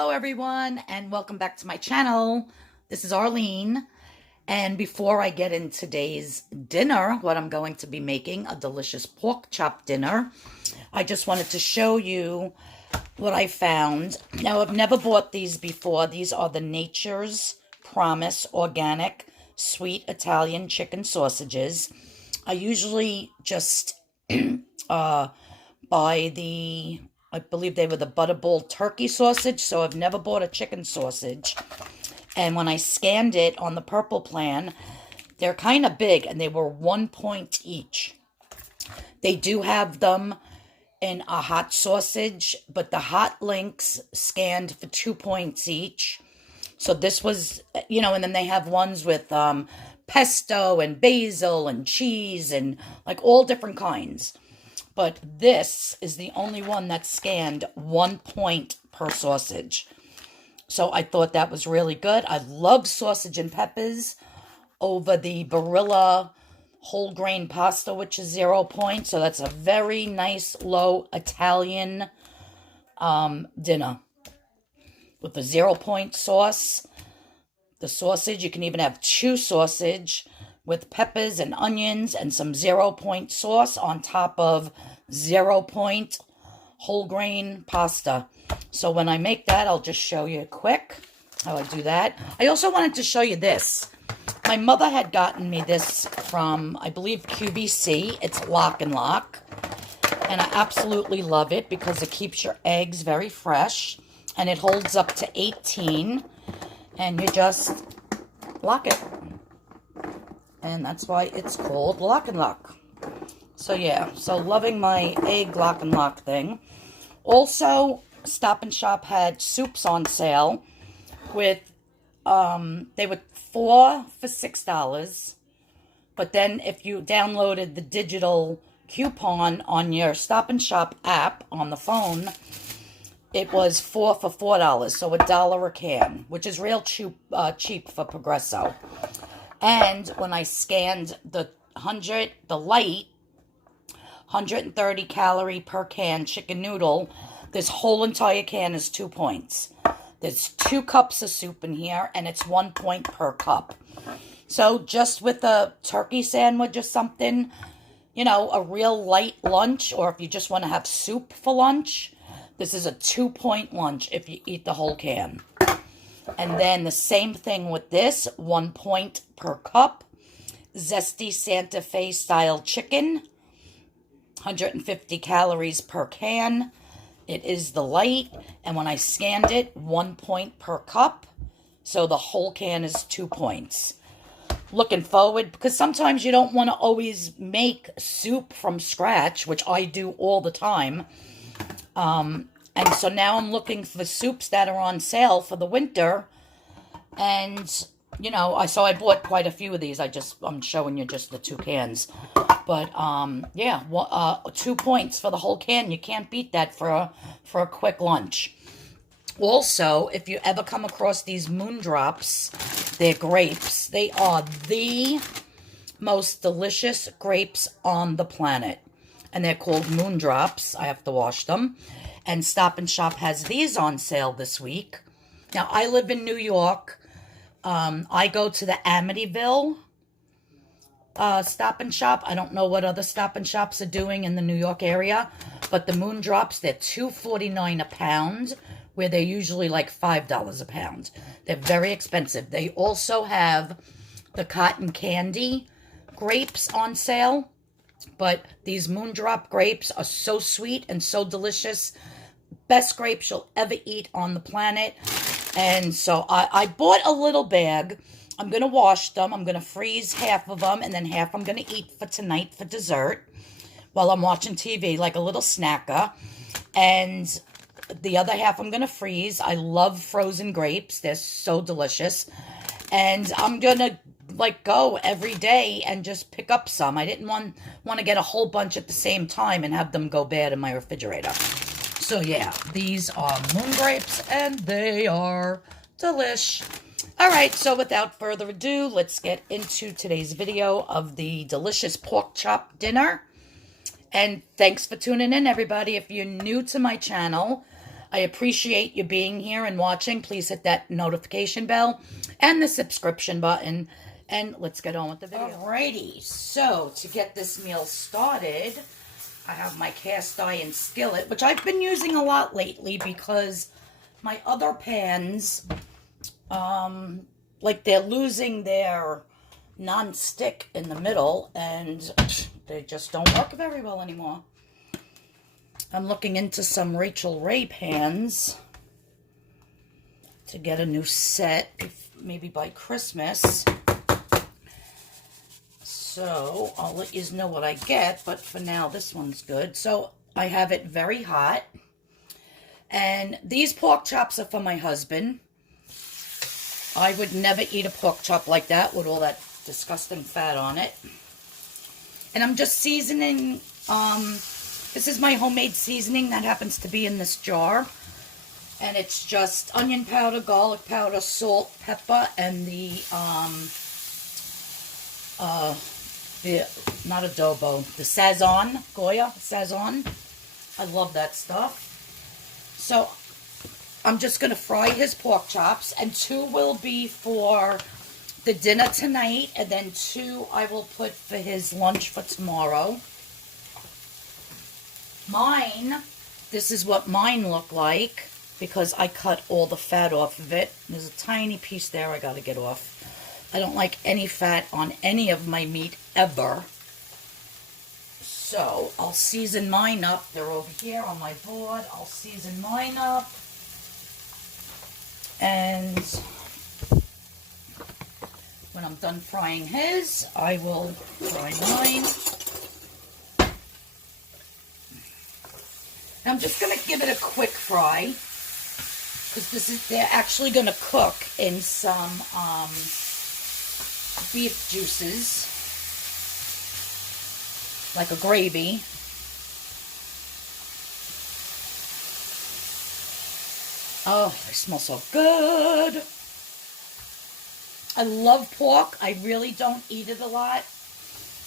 Hello everyone and welcome back to my channel. This is Arlene, and before I get in today's dinner, what I'm going to be making, a delicious pork chop dinner, I just wanted to show you what I found. Now, I've never bought these before. These are the Nature's Promise organic sweet Italian chicken sausages. I usually just buy the, I believe they were the Butterball turkey sausage, so I've never bought a chicken sausage. And when I scanned it on the purple plan, they're kind of big, and they were 1 point each. They do have them in a hot sausage, but the hot links scanned for 2 points each. So this was, and then they have ones with pesto and basil and cheese and like all different kinds. But this is the only one that scanned 1 point per sausage. So I thought that was really good. I love sausage and peppers over the Barilla whole grain pasta, which is 0 points. So that's a very nice low Italian dinner with the 0 point sauce. The sausage, you can even have 2 sausage with peppers and onions and some 0 point sauce on top of 0 point whole grain pasta. So when I make that, I'll just show you quick how I do that. I also wanted to show you this. My mother had gotten me this from, I believe, QVC. It's Lock and Lock. And I absolutely love it because it keeps your eggs very fresh. And it holds up to 18. And you just lock it. And that's why it's called Lock and Lock. So yeah, so loving my egg Lock and Lock thing. Also, Stop and Shop had soups on sale with, they were 4 for $6. But then if you downloaded the digital coupon on your Stop and Shop app on the phone, it was 4 for $4, so $1 a can, which is real cheap for Progresso. And when I scanned the light 130 calorie per can chicken noodle, this whole entire can is 2 points. There's 2 cups of soup in here, and it's 1 point per cup. So just with a turkey sandwich or something, a real light lunch, or if you just want to have soup for lunch, this is a 2 point lunch if you eat the whole can. And then the same thing with this, 1 point per cup. Zesty Santa Fe style chicken, 150 calories per can. It is the light, and when I scanned it, 1 point per cup. So the whole can is 2 points. Looking forward, because sometimes you don't want to always make soup from scratch, which I do all the time. And so now I'm looking for soups that are on sale for the winter. And, so I bought quite a few of these. I'm showing you just the 2 cans. But, 2 points for the whole can. You can't beat that for a quick lunch. Also, if you ever come across these Moondrops, they're grapes. They are the most delicious grapes on the planet. And they're called Moondrops. I have to wash them. And Stop and Shop has these on sale this week. Now, I live in New York. I go to the Amityville Stop and Shop. I don't know what other Stop and Shops are doing in the New York area. But the Moondrops, they're $2.49 a pound, where they're usually like $5 a pound. They're very expensive. They also have the cotton candy grapes on sale. But these Moondrop grapes are so sweet and so delicious. Best grapes you'll ever eat on the planet. And so I bought a little bag. I'm going to wash them. I'm going to freeze half of them, and then half I'm going to eat for tonight for dessert while I'm watching TV, like a little snacker. And the other half I'm going to freeze. I love frozen grapes. They're so delicious. And I'm going to go every day and just pick up some. I didn't want to get a whole bunch at the same time and have them go bad in my refrigerator. So yeah, these are moon grapes, and they are delish. All right, so without further ado, let's get into today's video of the delicious pork chop dinner. And thanks for tuning in, everybody. If you're new to my channel, I appreciate you being here and watching. Please hit that notification bell and the subscription button. And let's get on with the video. Alrighty, so to get this meal started, I have my cast iron skillet, which I've been using a lot lately because my other pans, like they're losing their non-stick in the middle and they just don't work very well anymore. I'm looking into some Rachel Ray pans to get a new set, maybe by Christmas. So I'll let you know what I get, but for now this one's good. So I have it very hot. And these pork chops are for my husband. I would never eat a pork chop like that with all that disgusting fat on it. And I'm just seasoning, this is my homemade seasoning that happens to be in this jar. And it's just onion powder, garlic powder, salt, pepper, and the not adobo, the Sazon, Goya Sazon. I love that stuff. So I'm just going to fry his pork chops, and 2 will be for the dinner tonight, and then 2 I will put for his lunch for tomorrow. Mine, this is what mine look like, because I cut all the fat off of it. There's a tiny piece there I got to get off. I don't like any fat on any of my meat ever. So I'll season mine up. They're over here on my board. I'll season mine up. And when I'm done frying his, I will fry mine. I'm just going to give it a quick fry, because they're actually going to cook in some beef juices, like a gravy. Oh, they smell so good. I love pork. I really don't eat it a lot,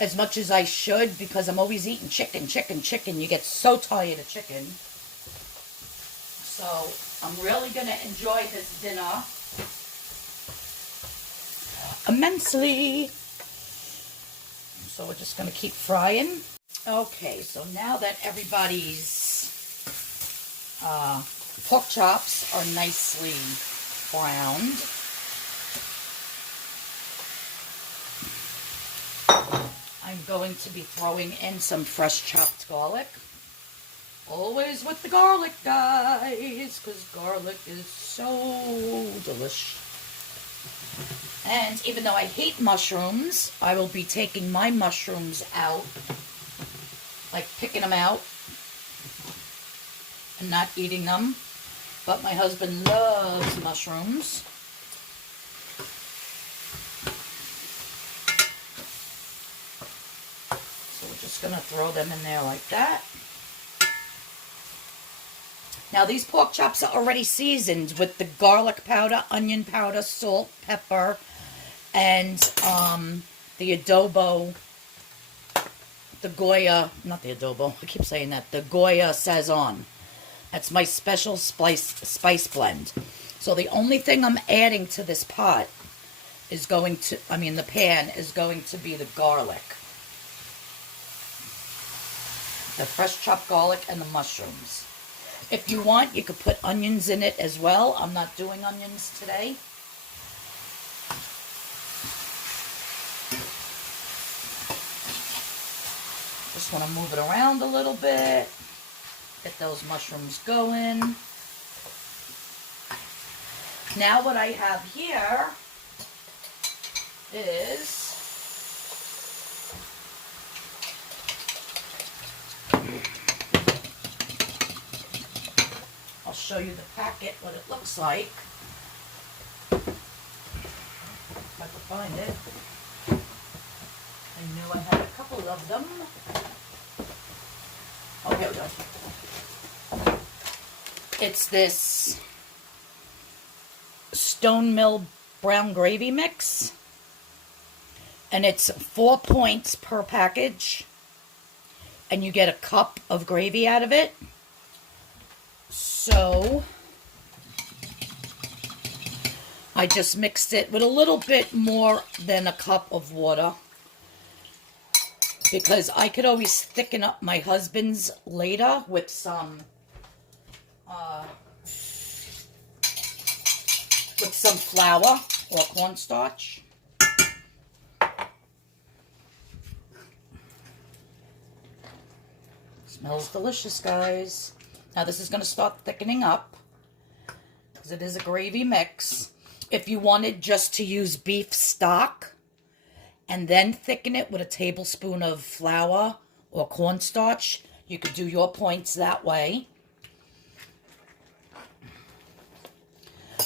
as much as I should, because I'm always eating chicken, chicken, chicken. You get so tired of chicken. So I'm really going to enjoy this dinner immensely. So we're just going to keep frying. Okay, so now that everybody's pork chops are nicely browned, I'm going to be throwing in some fresh chopped garlic. Always with the garlic, guys, because garlic is so delish. And even though I hate mushrooms, I will be taking my mushrooms out, like picking them out and not eating them. But my husband loves mushrooms. So we're just going to throw them in there like that. Now these pork chops are already seasoned with the garlic powder, onion powder, salt, pepper, and the adobo, the Goya, not the adobo, I keep saying that, the Goya Sazon. That's my special spice blend. So the only thing I'm adding to this pot is going to, the pan is going to be the garlic. The fresh chopped garlic and the mushrooms. If you want, you could put onions in it as well. I'm not doing onions today. Just want to move it around a little bit. Get those mushrooms going. Now what I have here is I'll show you the packet, what it looks like. If I can find it. I knew I had a couple of them. Oh, here we go. It's this Stone Mill brown gravy mix. And it's 4 points per package. And you get a cup of gravy out of it. So I just mixed it with a little bit more than a cup of water, because I could always thicken up my husband's later with some flour or cornstarch. Smells delicious, guys. Now this is going to start thickening up because it is a gravy mix. If you wanted just to use beef stock and then thicken it with a tablespoon of flour or cornstarch, you could do your points that way.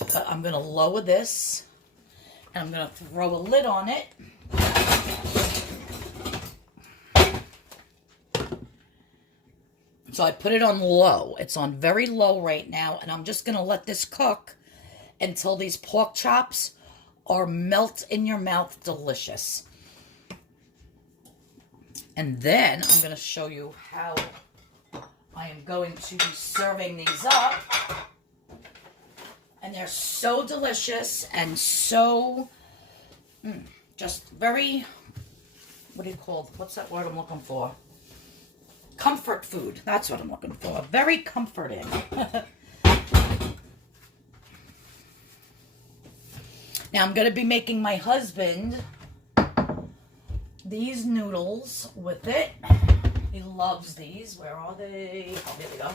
But I'm going to lower this, and I'm going to throw a lid on it. So I put it on low. It's on very low right now, and I'm just going to let this cook until these pork chops are melt in your mouth delicious. And then I'm going to show you how I am going to be serving these up. And they're so delicious and so just very, what do you call, what's that word I'm looking for? Comfort food. That's what I'm looking for. Very comforting. Now I'm going to be making my husband these noodles with it. He loves these. Where are they? Oh, here they go.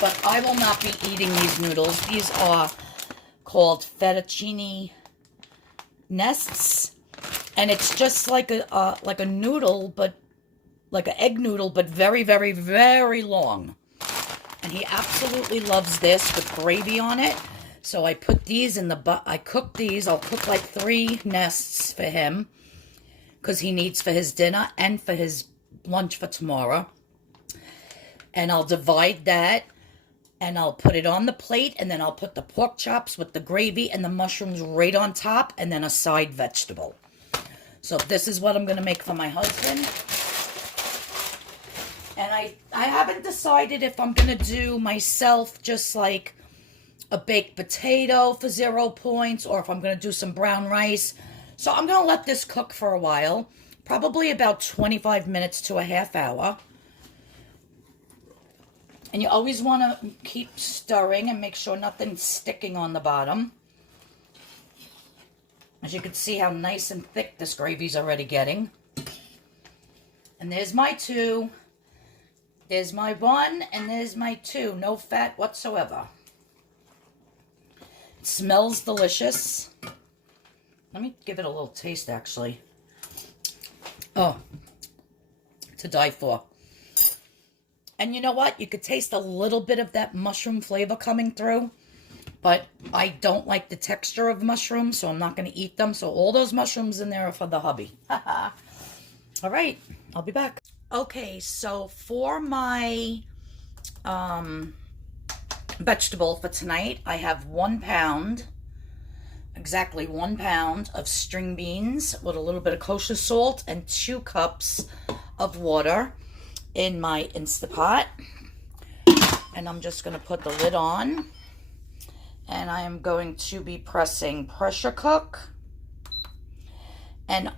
But I will not be eating these noodles. These are called fettuccine nests. And it's just like a noodle, but like an egg noodle, but very, very, very long. And he absolutely loves this with gravy on it. So I put these in the I cook these. I'll cook like 3 nests for him, because he needs for his dinner and for his lunch for tomorrow. And I'll divide that, and I'll put it on the plate, and then I'll put the pork chops with the gravy and the mushrooms right on top, and then a side vegetable. So this is what I'm going to make for my husband. And I haven't decided if I'm going to do myself just like a baked potato for 0 points, or if I'm going to do some brown rice. So I'm going to let this cook for a while, probably about 25 minutes to a half hour. And you always want to keep stirring and make sure nothing's sticking on the bottom. As you can see how nice and thick this gravy's already getting. And there's my 2. There's my 1, and there's my 2. No fat whatsoever. It smells delicious. Let me give it a little taste, actually. Oh, to die for. And you know what? You could taste a little bit of that mushroom flavor coming through. But I don't like the texture of mushrooms, so I'm not going to eat them. So all those mushrooms in there are for the hubby. All right, I'll be back. Okay, so for my vegetable for tonight, I have 1 pound, exactly 1 pound of string beans with a little bit of kosher salt and 2 cups of water in my Instapot. And I'm just going to put the lid on. And I am going to be pressing pressure cook. And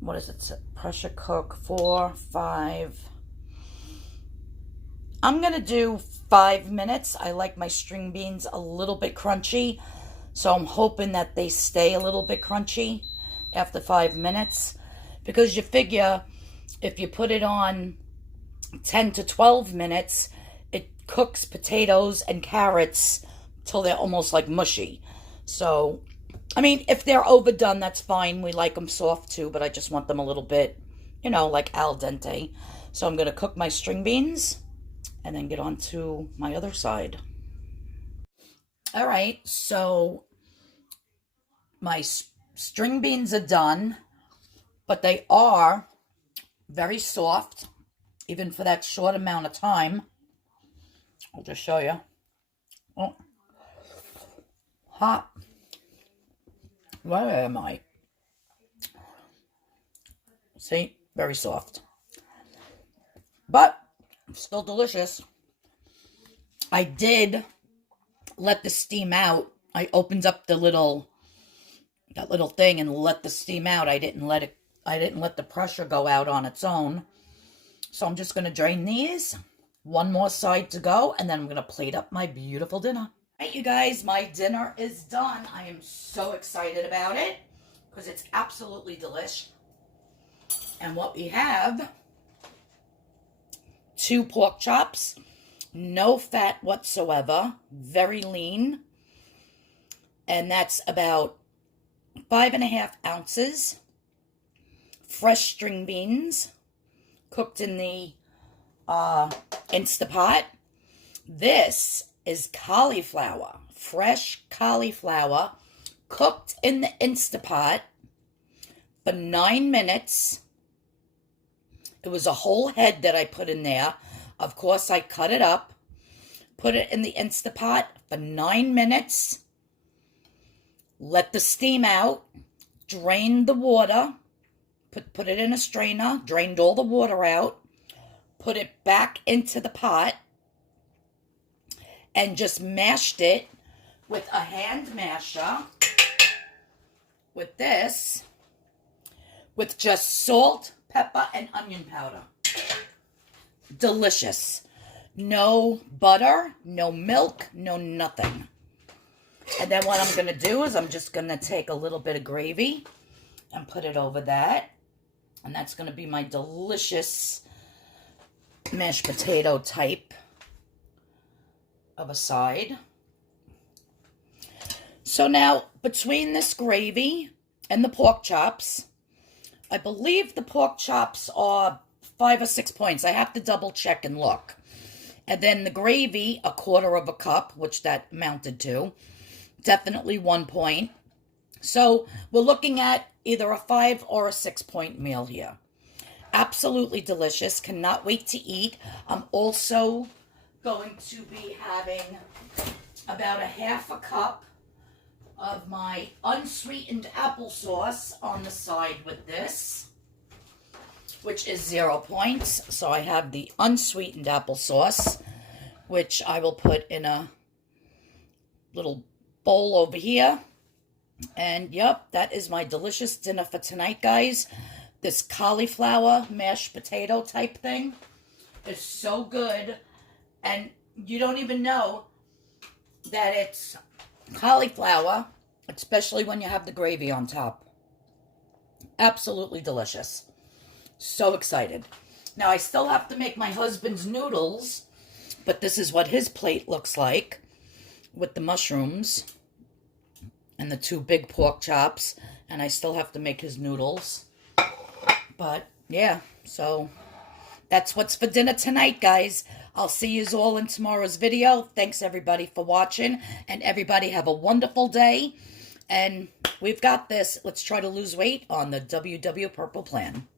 what is it? Pressure cook 4, 5. I'm going to do 5 minutes. I like my string beans a little bit crunchy. So I'm hoping that they stay a little bit crunchy after 5 minutes. Because you figure if you put it on 10 to 12 minutes, it cooks potatoes and carrots till they're almost like mushy. So, I mean, if they're overdone, that's fine. We like them soft too, but I just want them a little bit, you know, like al dente. So I'm going to cook my string beans and then get on to my other side. All right, so my string beans are done, but they are very soft, even for that short amount of time. I'll just show you. Oh, hot. Where am I? See, very soft, but still delicious. I did let the steam out. I opened up that little thing and let the steam out. I didn't let the pressure go out on its own. So I'm just going to drain these. One more side to go, and then I'm going to plate up my beautiful dinner. All right, you guys, my dinner is done. I am so excited about it because it's absolutely delish. And what we have, 2 pork chops, no fat whatsoever, very lean. And that's about 5.5 ounces. Fresh string beans, cooked in the Instapot. This is cauliflower, fresh cauliflower, cooked in the Instapot for 9 minutes. It was a whole head that I put in there. Of course, I cut it up, put it in the Instapot for 9 minutes, let the steam out, drained the water, put it in a strainer, drained all the water out, put it back into the pot, and just mashed it with a hand masher, with this, with just salt, pepper, and onion powder. Delicious. No butter, no milk, no nothing. And then what I'm going to do is I'm just going to take a little bit of gravy and put it over that. And that's going to be my delicious mashed potato type of a side. So now, between this gravy and the pork chops, I believe the pork chops are 5 or 6 points. I have to double check and look. And then the gravy, 1/4 cup, which that amounted to. Definitely 1 point. So we're looking at either a 5 or a 6 point meal here. Absolutely delicious. Cannot wait to eat. I'm also going to be having about 1/2 cup of my unsweetened applesauce on the side with this, which is 0 points. So I have the unsweetened applesauce, which I will put in a little bowl over here. And yep, that is my delicious dinner for tonight, guys. This cauliflower mashed potato type thing is so good. And you don't even know that it's cauliflower, especially when you have the gravy on top. Absolutely delicious. So excited. Now, I still have to make my husband's noodles, but this is what his plate looks like with the mushrooms and the 2 big pork chops, and I still have to make his noodles. But yeah, so that's what's for dinner tonight, guys. I'll see you all in tomorrow's video. Thanks everybody for watching, and everybody have a wonderful day. And we've got this. Let's try to lose weight on the WW Purple Plan.